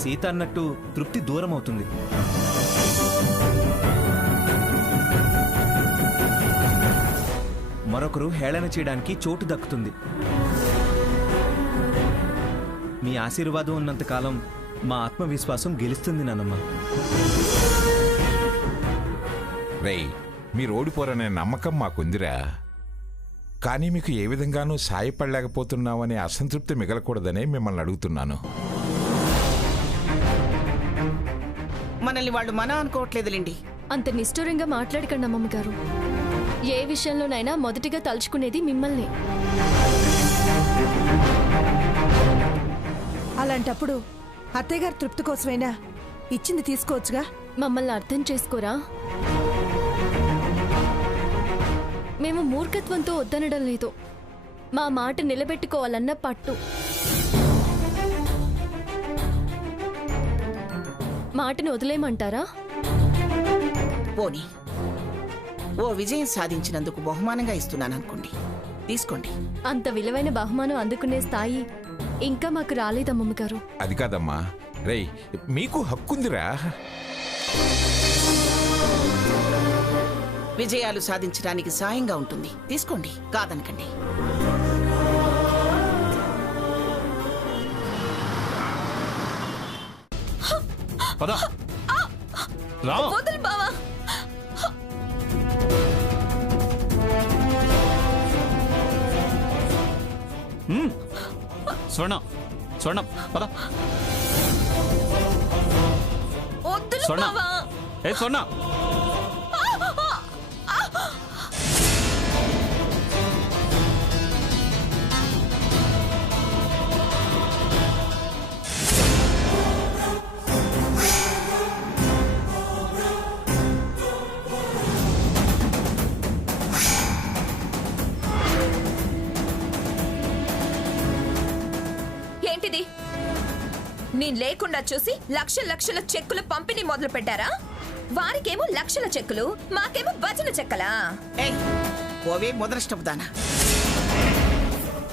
సీత అన్నట్టు తృప్తి దూరం అవుతుంది. మరొకరు హేళన చేయడానికి చోటు దక్కుతుంది. మీ ఆశీర్వాదం ఉన్నంతకాలం మా ఆత్మవిశ్వాసం గెలుస్తుంది నానమ్మ. రేయ్, మీరు ఓడిపోరనే నమ్మకం మాకుందిరా. కానీ మీకు ఏ విధంగానూ సాయపడలేకపోతున్నామనే అసంతృప్తి మిగలకూడదనే మిమ్మల్ని అడుగుతున్నాను. మనల్ని వాళ్ళు మన అనుకోవట్లేదులేండి. అంత నిష్ఠూరంగా మాట్లాడకండి అమ్మమ్మ గారు. ఏ విషయంలోనైనా మొదటిగా తలుచుకునేది మిమ్మల్ని. అలాంటప్పుడు అత్తయ్య గారి తృప్తి కోసమైనా ఇచ్చింది తీసుకోవచ్చుగా. మమ్మల్ని అర్థం చేసుకోరా? మేము మూర్ఖత్వంతో వద్దనడం లేదు. మా మాట నిలబెట్టుకోవాలన్న పట్టు. మాటను వదిలేయమంటారా? పోనీ ఓ విజయం సాధించినందుకు బహుమానంగా ఇస్తున్నాననుకోండి, తీసుకోండి. అంత విలువైన బహుమానం అందుకునే స్థాయి ఇంకా మాకు రాలేదమ్మమ్మ గారు. అది కాదమ్మా, రేయ్ మీకు హక్కుందిరా. విజయాలు సాధించడానికి సాయంగా ఉంటుంది, తీసుకోండి, కాదనకండి. స్వర్ణ స్వర్ణ పద. స్వర్ణ, ఏ స్వర్ణ, ఏంటిది? నేను లేకుండా చూసి లక్షల లక్షల చెక్కులు పంపిణీ మొదలు పెట్టారా? వారికేమో లక్షల చెక్కులు, మాకేమో భజన చెక్కలా? ఓవే మొదలష్టపుదానా,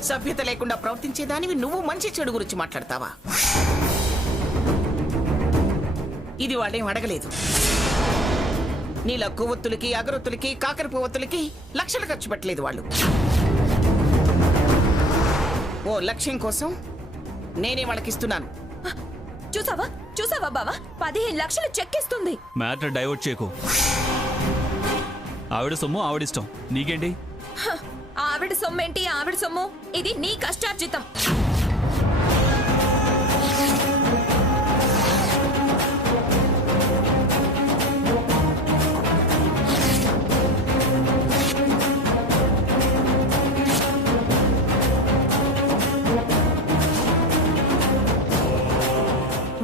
సభ్యత లేకుండా ప్రవర్తించేదానివి నువ్వు మంచి చెడు గురించి మాట్లాడతావా? ఇది వాళ్ళేం అడగలేదు. నీలా కొవ్వొత్తులకి, అగరొత్తులకి, కాకర పువ్వొత్తులకి లక్షలు ఖర్చు పెట్టలేదు వాళ్ళు. ఓ లక్ష్యం కోసం నేనే వాళ్ళకిస్తున్నాను. చూసావా చూసావా బావా, 15 లక్షలు చెక్కిస్తుంది. మ్యాటర్ డైవర్ట్ చేయకు. ఆవిడ సొమ్ము ఆవిడిష్టం, నీకేంటి? ఆవిడ సొమ్మేంటి ఆవిడ సొమ్ము? ఇది నీ కష్టార్జితం.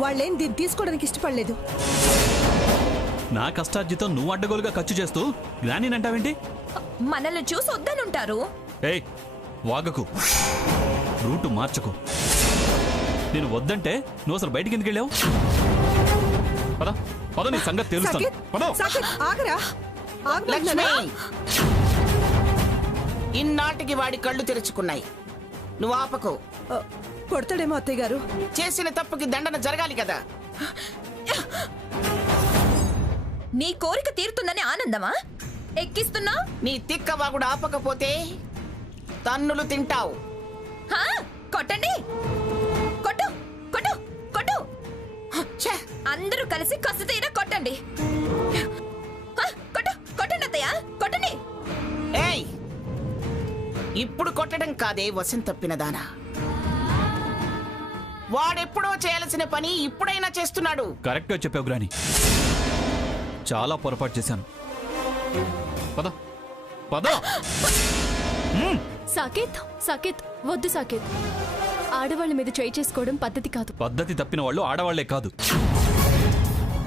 వాళ్ళేం దీన్ని తీసుకోవడానికి ఇష్టపడలేదు. నా కష్టార్జితం నువ్వు అడ్డగోలుగా ఖర్చు చేస్తూ గ్రానీనంటావేంటి? మనల్ని చూసి వద్దనుంటారు. ఏయ్ వాగకు, రూటు మార్చకు. నేను వద్దంటే నువ్వు అసలు బయటికి ఎందుకు వెళ్ళావు? పద పద, నీ సంగతి తెలుస్తాను. ఇన్నాటికి వాడి కళ్ళు తెరుచుకున్నాయి, నువ్వు ఆపకు. కొడతాడేమో అత్తయ్య గారు. చేసిన తప్పుకి దండన జరగాలి కదా. నీ కోరిక తీరుతుందని ఆనందమా ఎక్కిస్తున్నా? నీ తిక్కవాగుడు ఆపకపోతే తన్నులు తింటావు. కొట్టండి, కొట్టు కొట్టు కొట్టు. అందరూ కలిసి కసి తీర కొట్టండి. కొట్టు కొట్టండి అత్తయ్య, కొట్టండి. ఏయ్, ఇప్పుడు కొట్టడం కాదే వశం తప్పినదానా. వాడెప్పుడో చేయాల్సిన పని ఇప్పుడైనా చేస్తున్నాడు. కరెక్ట్ గా చెప్పావు గ్రాని, చాలా పొరపాటు చేశాను. పద పద. సాకేత్ సాకేత్, వద్దు సాకేత్. ఆడవాళ్ళ మీద చేయి చేసుకోవడం పద్ధతి కాదు. పద్ధతి తప్పిన వాళ్ళు ఆడవాళ్లే కాదు,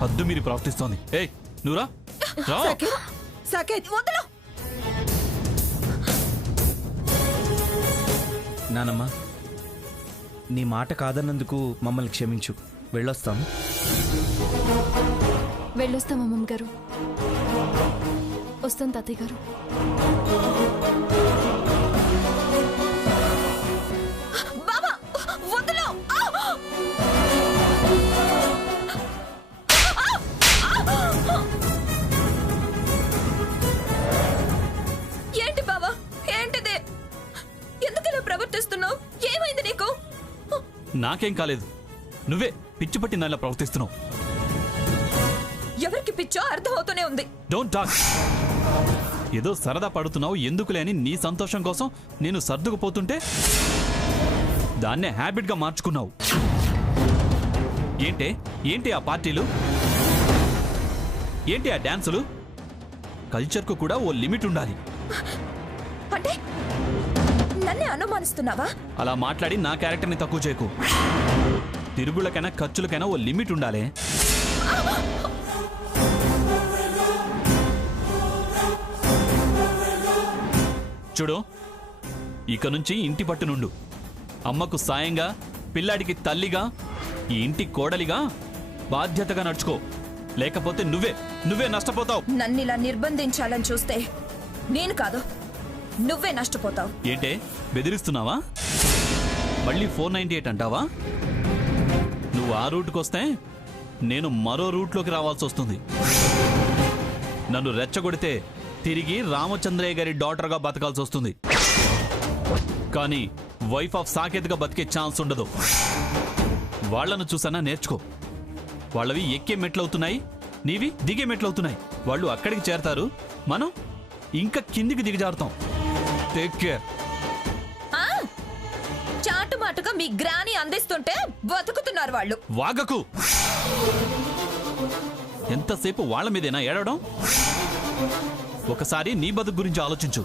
హద్దు మీరు ప్రవర్తిస్తోంది. ఏయ్ నువ్వురా. నానమ్మ, నీ మాట కాదన్నందుకు మమ్మల్ని క్షమించు. వెళ్ళొస్తాం. వెళ్ళొస్తాం అమ్మమ్మ గారు. వస్తాం తాతయ్య గారు. బాబా వదలు. నాకేం కాలేదు, నువ్వే పిచ్చి పట్టి నల్ల ప్రవర్తిస్తున్నావు. ఎవరికి పిచ్చో అర్థం అవుతూనే ఉంది. Don't talk. ఏదో సరదా పడుతున్నావు ఎందుకులే అని నీ సంతోషం కోసం నేను సర్దుకుపోతుంటే దాన్నే హ్యాబిట్గా మార్చుకున్నావు. ఏంటి ఆ పార్టీలు, ఏంటి ఆ డాన్సులు? కల్చర్కు కూడా ఓ లిమిట్ ఉండాలి. అంటే నన్నే అనుమానిస్తున్నావా? అలా మాట్లాడి నా క్యారెక్టర్ని తక్కువ చేయకు. తిరుగుళ్ళకైనా ఖర్చులకైనా ఓ లిమిట్ ఉండాలి. చూడు, ఇక నుంచి ఇంటి పట్టునుండు. అమ్మకు సాయంగా, పిల్లాడికి తల్లిగా, ఈ ఇంటి కోడలిగా బాధ్యతగా నడుచుకో. లేకపోతే నువ్వే నష్టపోతావు. నన్నిలా నిర్బంధించాలని చూస్తే నేను కాదు, నువ్వే నష్టపోతావు. ఏంటే బెదిరిస్తున్నావా? మళ్ళీ 498 అంటావా? నువ్వు ఆ రూట్కి వస్తే నేను మరో రూట్లోకి రావాల్సి వస్తుంది. నన్ను రెచ్చగొడితే తిరిగి రామచంద్రయ్య గారి డాటర్గా బతకాల్సి వస్తుంది. కానీ వైఫ్ ఆఫ్ సాకేత్గా బతికే ఛాన్స్ ఉండదు. వాళ్లను చూసన్నా నేర్చుకో. వాళ్ళవి ఎక్కే మెట్లవుతున్నాయి, నీవి దిగే మెట్లవుతున్నాయి. వాళ్ళు అక్కడికి చేరతారు, మనం ఇంకా కిందికి దిగజారుతాం. Take care. చాటుమాటుగా మీ గ్రాని అందిస్తుంటే బతుకుతున్నారు వాళ్ళు. వాగకు. ఎంతసేపు వాళ్ళ మీదేనా ఏడవడం? ఒకసారి నీ బతుకు గురించి ఆలోచించు.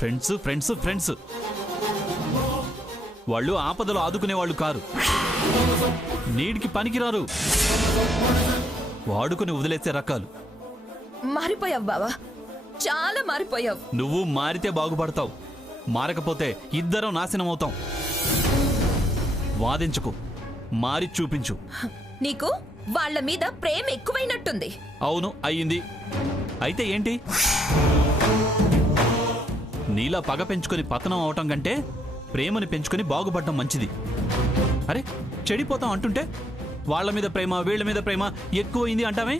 ఫ్రెండ్స్ ఫ్రెండ్స్ ఫ్రెండ్స్ వాళ్ళు ఆపదలు ఆదుకునేవాళ్ళు కారు, నీడికి పనికిరారు, వాడుకుని వదిలేసే రకాలు. మారిపోయావు బావా, చాలా మారిపోయావు. నువ్వు మారితే బాగుపడతావు, మారకపోతే ఇద్దరం నాశనం అవుతాం. వాదించుకు, మారి చూపించు. నీకు వాళ్ళ మీద ప్రేమ ఎక్కువైనట్టుంది. అవును, అయ్యింది. అయితే ఏంటి? నీలా పగ పెంచుకొని పతనం అవటం కంటే ప్రేమని పెంచుకొని బాగుపడటం మంచిది. అరే, చెడిపోతాం అంటుంటే వాళ్ళ మీద ప్రేమ వీళ్ళ మీద ప్రేమ ఎక్కువైంది అంటామే.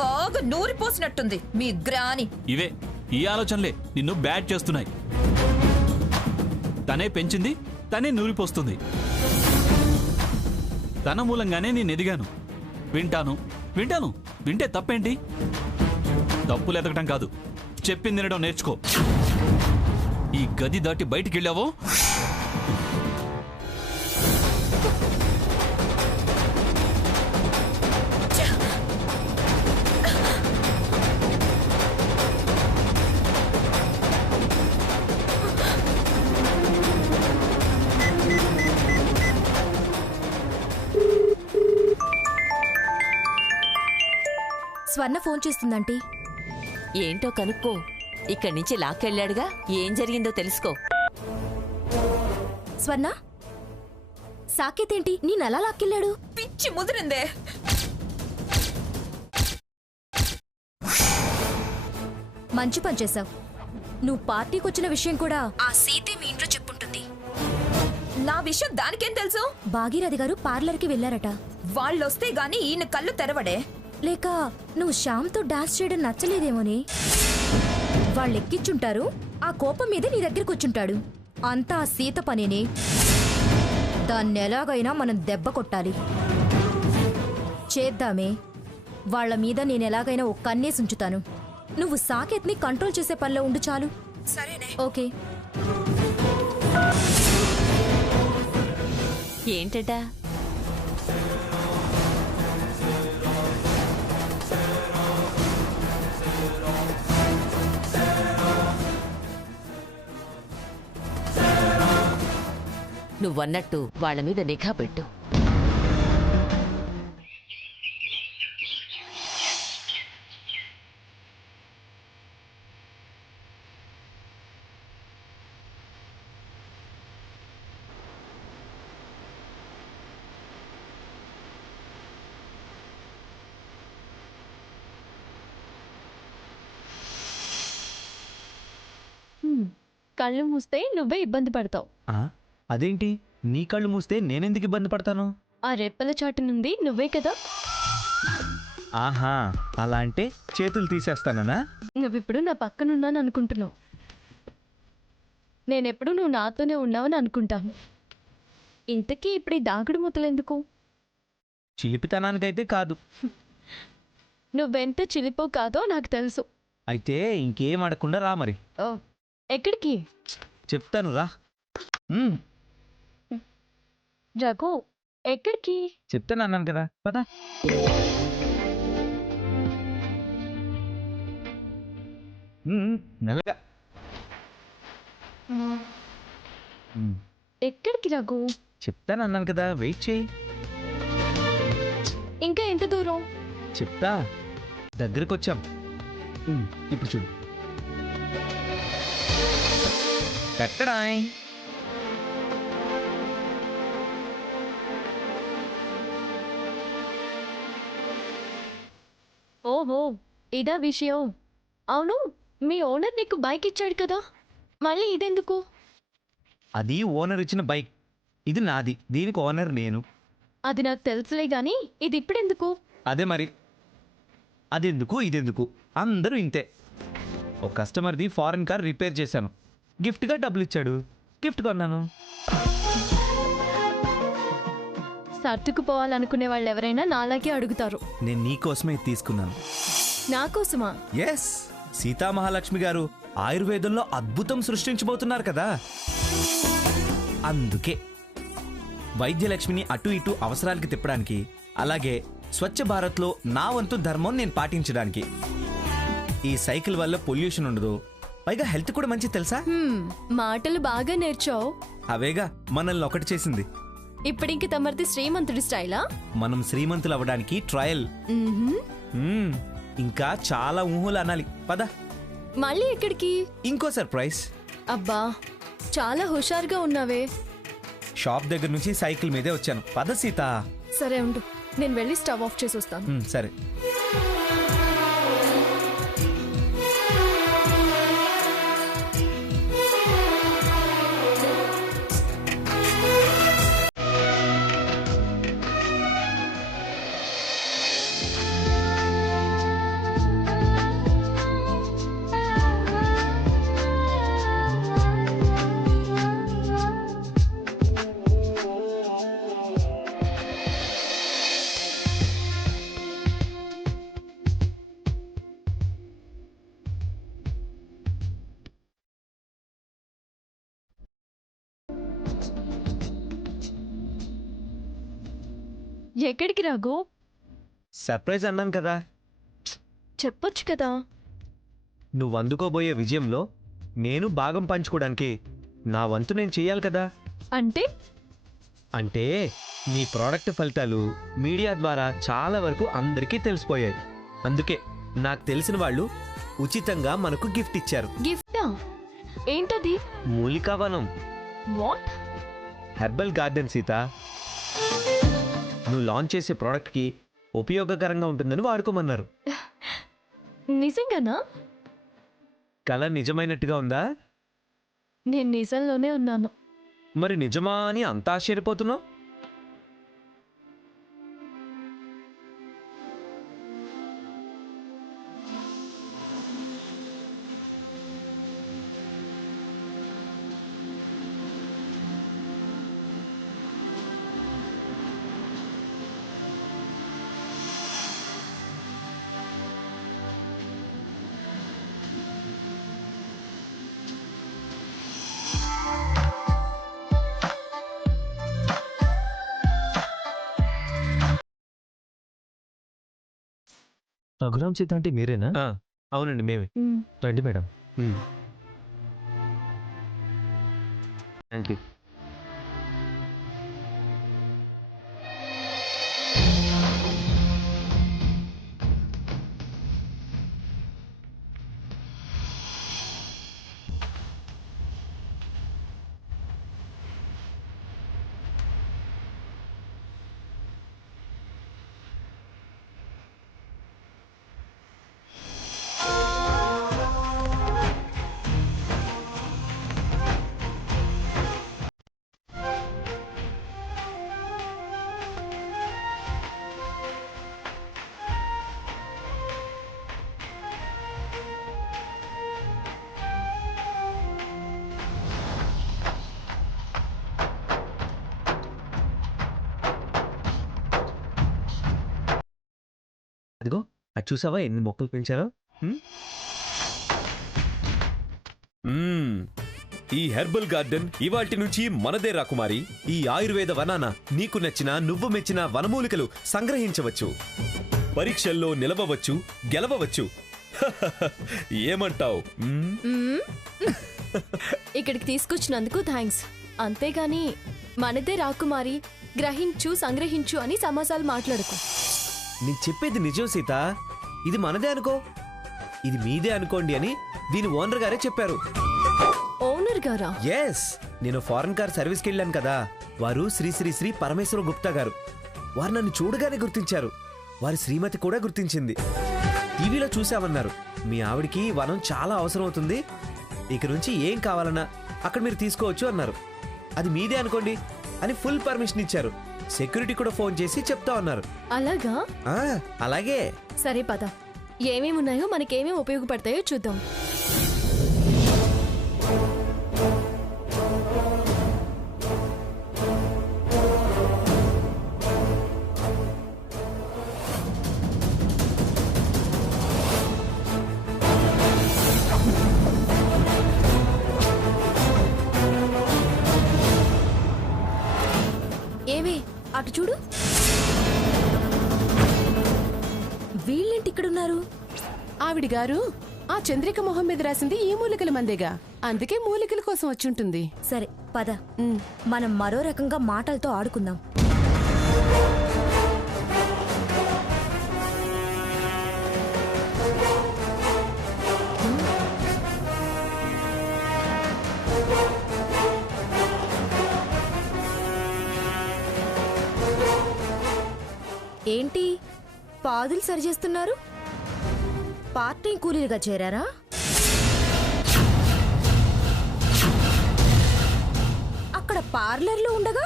బాగా నూరిపోసినట్టుంది మీ గ్రాని. ఇవే ఈ ఆలోచనలే నిన్ను బ్యాడ్ చేస్తున్నాయి. తనే పెంచింది, తనే నూరిపోస్తుంది. తన మూలంగానే నేను ఎదిగాను. వింటాను, వింటే తప్పేంటి? తప్పులు ఎదగటం కాదు, చెప్పింది వినడం నేర్చుకో. ఈ గది దాటి బయటికి వెళ్ళావో స్వర్ణ ఫోన్ చేస్తుందంటీ. ఏంటో కనుక్కో. ఇక్కడి నుంచి లాక్కెళ్ళాడుగా, ఏం జరిగిందో తెలుసుకో. స్వర్ణ, సాకేత్ ఏంటి నేను అలా లాక్కెళ్ళాడు? పిచ్చి ముదిరిందే. మంచి పని చేశావు. నువ్వు పార్టీకి వచ్చిన విషయం కూడా ఆ సీతే మీ ఇంట్లో చెప్పుంటుంది. నా విషయం దానికేం తెలుసు? భాగీరథి గారు పార్లర్కి వెళ్లారట. వాళ్ళొస్తే గాని ఈయన కళ్ళు తెరవడే. లేక నువ్వు శ్యామ్తో డాన్స్ చేయడం నచ్చలేదేమోని. వాళ్ళెక్కిచ్చుంటారు, ఆ కోపం మీద నీ దగ్గరికి వచ్చుంటాడు. అంతా ఆ సీత పనేనే. దాన్ని ఎలాగైనా మనం దెబ్బ కొట్టాలి. చేద్దామే. వాళ్ళ మీద నేను ఎలాగైనా ఒక కన్నేసి ఉంచుతాను. నువ్వు సాకేత్ని కంట్రోల్ చేసే పనిలో ఉండు చాలు. సరేనే. ఓకే. ఏంటట? నువ్వన్నట్టు వాళ్ళ మీద నిఘా పెట్టు. కళ్ళు మూస్తే నువ్వే ఇబ్బంది పడతావు. అదేంటి, నీ కళ్ళు మూస్తే నేనెందుకు ఇబ్బంది పడతాను? ఆ రెప్పల చాటు నుండి నువ్వే కదా. ఆహా, అలా అంటే చేతులు తీసేస్తానా? నువ్విప్పుడు నా పక్కనున్నాను అనుకుంటున్నావు. నేనెప్పుడు నువ్వు నాతోనే ఉన్నావని అనుకుంటాను. ఇంతకీ ఇప్పుడు ఈ దాగుడు మూతలు ఎందుకు? చిలిపితనానికైతే కాదు. నువ్వెంత చిలిపో కాదో నాకు తెలుసు. అయితే ఇంకేం అడగకుండా రా మరి. ఓ, ఎక్కడికి? చెప్తాను రా. రఘు, ఎక్కడికి? చెప్తాను అన్నాను కదా, పద. మెల్లగా. ఎక్కడికి రఘు? చెప్తాను అన్నాను కదా, వెయిట్ చేయి. ఇంకా ఎంత దూరం? చెప్తా, దగ్గరికి వచ్చాం. ఇప్పుడు చూడు. కట్టడాయ్. ఓహో, ఇదా విషయం. అవును, మీ ఓనర్ నీకు బైక్ ఇచ్చాడు కదా, మళ్ళీ ఇదెందుకు? అది ఓనర్ ఇచ్చిన బైక్, ఇది నాది. దీనికి ఓనర్ నేను. అది నాకు తెలుసులే గాని ఇది ఇప్పుడెందుకు? అదే మరి, అదెందుకు ఇదెందుకు, అందరూ ఇంతే. ఒక కస్టమర్ది ఫారెన్ కార్ రిపేర్ చేశాను, గిఫ్ట్గా డబ్బులు ఇచ్చాడు, గిఫ్ట్ కొన్నాను. సర్దుకుపోవాలనుకునే వాళ్ళు ఎవరైనా నాలాగే అడుగుతారు. నేను నీకోసమే ఇది తీసుకున్నాను. నా కోసమా? ఎస్, సీతామహాలక్ష్మి గారు ఆయుర్వేదంలో అద్భుతం సృష్టించబోతున్నారు కదా, అందుకే వైద్యలక్ష్మిని అటు ఇటు అవసరాలకి తిప్పడానికి, అలాగే స్వచ్ఛ భారత్లో నా వంతు ధర్మం నేను పాటించడానికి. ఈ సైకిల్ వల్ల పొల్యూషన్ ఉండదు, పైగా హెల్త్ కూడా మంచి తెలుసా. మాటలు బాగా నేర్చావు. అవేగా మనల్ని ఒకటి చేసింది. ఇప్పుడింక తమరిది శ్రీమంతుడి స్టైలా? మనం శ్రీమంతులు అవ్వడానికి ట్రయల్. ఇంకా చాలా ఊహలు అనాలి, పద. మళ్ళీ ఎక్కడికి? ఇంకో సర్ప్రైజ్. అబ్బా, చాలా హుషారుగా ఉన్నావే. షాప్ దగ్గర నుంచి సైకిల్ మీదే వచ్చాను, పద సీత. సరే ఉండు, నేను వెళ్ళి స్టవ్ ఆఫ్ చేసి వస్తాను. సరే. ఎక్కడికి రాగు? సర్ప్రైజ్ అన్నాను కదా. చెప్పొచ్చు కదా. నువ్వు అందుకోబోయే విజయంలో నేను భాగం పంచుకోవడానికి నా వంతు నేను చేయాలి కదా. అంటే అంటే నీ ప్రోడక్ట్ ఫలితాలు మీడియా ద్వారా చాలా వరకు అందరికీ తెలిసిపోయాయి. అందుకే నాకు తెలిసిన వాళ్ళు ఉచితంగా మనకు గిఫ్ట్ ఇచ్చారు. గిఫ్టా? ఏంటది? మూలికావనం, వాట్? Herbal garden Sita. నువ్వు లాంచ్ చేసే ప్రోడక్ట్కి ఉపయోగకరంగా ఉంటుందని వాడుకోమన్నారు. నిజంగానా? కళ నిజమైనట్టుగా ఉందా? నేను నిజంలోనే ఉన్నాను. మరి నిజమా అని అంత ఆశ్చర్యపోతున్నావు? రఘురామ్ సీత అంటే మీరేనా? అవునండి, మేమే. రండి మేడం. Thank you. అదిగో అది చూసావా ఎన్ని మొక్కలు పెంచారో. ఈ హెర్బల్ గార్డెన్ ఇవాల్టి నుంచి మనదే రాకుమారి. ఈ ఆయుర్వేద వనాన నీకు నచ్చిన నువ్వు మెచ్చిన వనమూలికలు సంగ్రహించవచ్చు, పరీక్షల్లో నిలవవచ్చు, గెలవవచ్చు. ఏమంటావు? ఇక్కడికి తీసుకొచ్చినందుకు థ్యాంక్స్. అంతేగాని మనదే రాకుమారి, గ్రహించు సంగ్రహించు అని సమాసాలు మాట్లాడుకో. నేను చెప్పేది నిజం సీత. ఇది మనదే అనుకో, ఇది మీదే అనుకోండి అని దీని ఓనర్ గారే చెప్పారు. ఓనర్ గారా? ఎస్, నేను ఫారెన్ కార్ సర్వీస్కి వెళ్ళాను కదా, వారు శ్రీ శ్రీ శ్రీ పరమేశ్వర గుప్తా గారు. వారు నన్ను చూడగానే గుర్తించారు. వారి శ్రీమతి కూడా గుర్తించింది. టీవీలో చూసామన్నారు, మీ ఆవిడికి వనం చాలా అవసరం అవుతుంది, ఇక నుంచి ఏం కావాలన్నా అక్కడ మీరు తీసుకోవచ్చు అన్నారు. అది మీదే అనుకోండి అని ఫుల్ పర్మిషన్ ఇచ్చారు. సెక్యూరిటీ కూడా ఫోన్ చేసి చెప్తా ఉన్నారు. అలాగా? అలాగే. సరే పద, ఏమేమి ఉన్నాయో మనకేమేమి ఉపయోగపడతాయో చూద్దాం. ఏమే అటు చూడు, వీళ్ళేంటి ఇక్కడున్నారు? ఆవిడ గారు ఆ చంద్రిక మొహం మీద రాసింది ఈ మూలికల మందేగా, అందుకే మూలికల కోసం వచ్చుంటుంది. సరే పద, మనం మరో రకంగా మాటలతో ఆడుకుందాం. ఏంటి పాదులు సరిచేస్తున్నారు? పార్ట్ టైం కూలీలుగా చేరారా? అక్కడ పార్లర్లో ఉండగా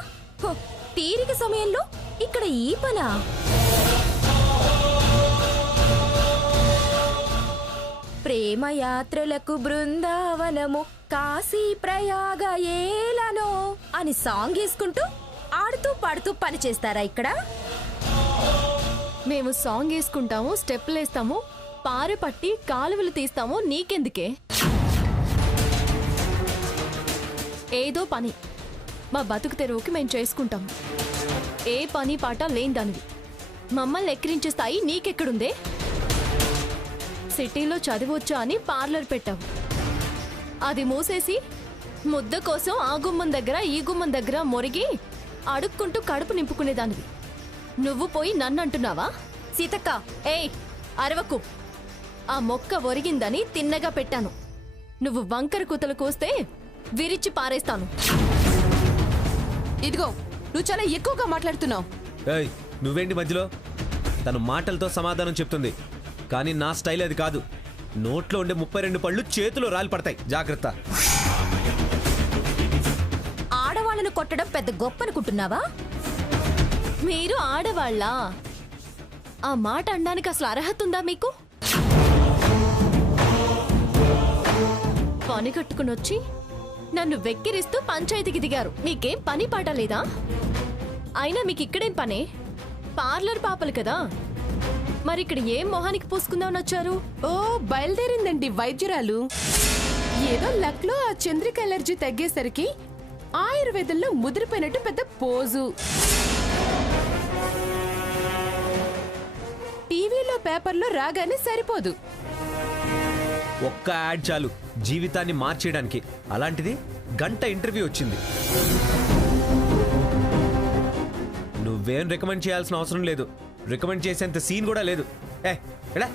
తీరిక సమయంలో ఇక్కడ ఈ పనా? ప్రేమ యాత్రలకు బృందావనము కాశీ ప్రయాగ ఏలనో అని సాంగ్ వేసుకుంటూ ఆడుతూ పాడుతూ పని చేస్తారా ఇక్కడ? మేము సాంగ్ వేసుకుంటాము, స్టెప్లు వేస్తాము, పారె పట్టి కాలువలు తీస్తాము, నీకెందుకే? ఏదో పని మా బతుకు తెరువుకి మేము చేసుకుంటాం. ఏ పని పాట లేని దానివి. మమ్మల్ని ఎక్కిరించే స్థాయి నీకెక్కడుందే? సిటీలో చదివొచ్చా అని పార్లర్ పెట్టావు, అది మూసేసి ముద్ద కోసం ఆ గుమ్మం దగ్గర ఈ గుమ్మం దగ్గర మొరిగి అడుక్కుంటూ కడుపు నింపుకునేదానివి. నువ్వు పోయి నన్ను అంటున్నావా? సీతక్క, ఏయ్ అరవకు. ఆ మొక్క ఒరిగిందని తిన్నగా పెట్టాను. నువ్వు వంకర కూతలు కోస్తే విరిచి పారేస్తాను. ఇదిగో, నువ్వు చాలా ఎక్కువగా మాట్లాడుతున్నావు. ఏయ్, నువ్వేంటి మధ్యలో? తను మాటలతో సమాధానం చెప్తుంది, కానీ నా స్టైల్ అది కాదు. నోట్లో ఉండే 32 పళ్ళు చేతిలో రాలి పడతాయి, జాగ్రత్త. ఆడవాళ్ళను కొట్టడం పెద్ద గొప్ప అనుకుంటున్నావా? మీరు ఆడవాళ్ళా? ఆ మాట అనడానికి అసలు అర్హత ఉందా మీకు? పని కట్టుకుని వచ్చి నన్ను వెక్కిరిస్తూ పంచాయతీకి దిగారు. మీకేం పని పాట లేదా? అయినా మీకు ఇక్కడేం పనే? పార్లర్ పాపలు కదా, మరి ఇక్కడ ఏం మొహానికి పూసుకుందామని వచ్చారు? ఓ, బయలుదేరిందండి వైద్యురాలు. ఏదో లక్లో ఆ చంద్రిక ఎలర్జీ తగ్గేసరికి ఆయుర్వేదంలో ముదిరిపోయినట్టు పెద్ద పోజు. టీవీలో పేపర్లో రాగానే సరిపోదు, ఒక్క యాడ్ చాలు జీవితాన్ని మార్చేయడానికి. అలాంటిది గంట ఇంటర్వ్యూ వచ్చింది. నువ్వేం రికమెండ్ చేయాల్సిన అవసరం లేదు, రికమెండ్ చేసేంత సీన్ కూడా లేదు. ఎడా